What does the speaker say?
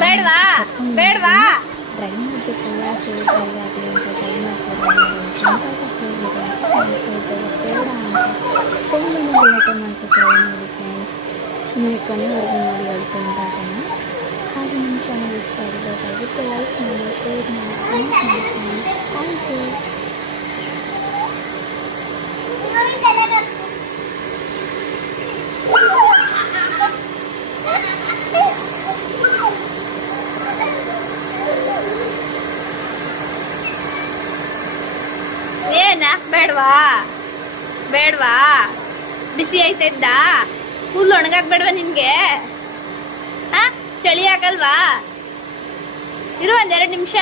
ಬೇಡವಾ ಬೇಡವಾ ಟ್ರೈ ಮಾಡಬೇಕಲ್ಲ ಹೇಗೆ ಆಗಲಿ ಅಂತ ಟ್ರೈ ಮಾಡ್ತಾರೆ ಬೇಡ ಅಂತ ತುಂಬ ಗಲಾಟೆ ಮಾಡ್ತಿರ್ತಾರೆ ನೋಡಿ ಫ್ರೆಂಡ್ಸ್. ನೀವು ಕೊನೆವರೆಗೂ ನೋಡಿ ಅವ್ರು ತುಂಬ ಜನ. ಹಾಗೆ ನಿಮ್ಮ ಚಾನಲ್ ಇಷ್ಟ ಆಗಿರೋದಾಗಿತ್ತು ಲೈಕ್ ಮಾಡಿ, ಶೇರ್ ಮಾಡಿ, ಕಮೆಂಟ್ ಮಾಡಿ ಫ್ರೆಂಡ್ಸ್. Thank you. ಏನ ಬೇಡವಾ ಬೇಡವಾ ಬಿಸಿ ಆಯ್ತೈತ? ಫುಲ್ ಒಣಗಾಕ್ ಬೇಡವಾ ನಿನ್ಗೆ? ಚಳಿ ಆಗಲ್ವಾ? ಇರು ಒಂದೆರಡು ನಿಮಿಷ.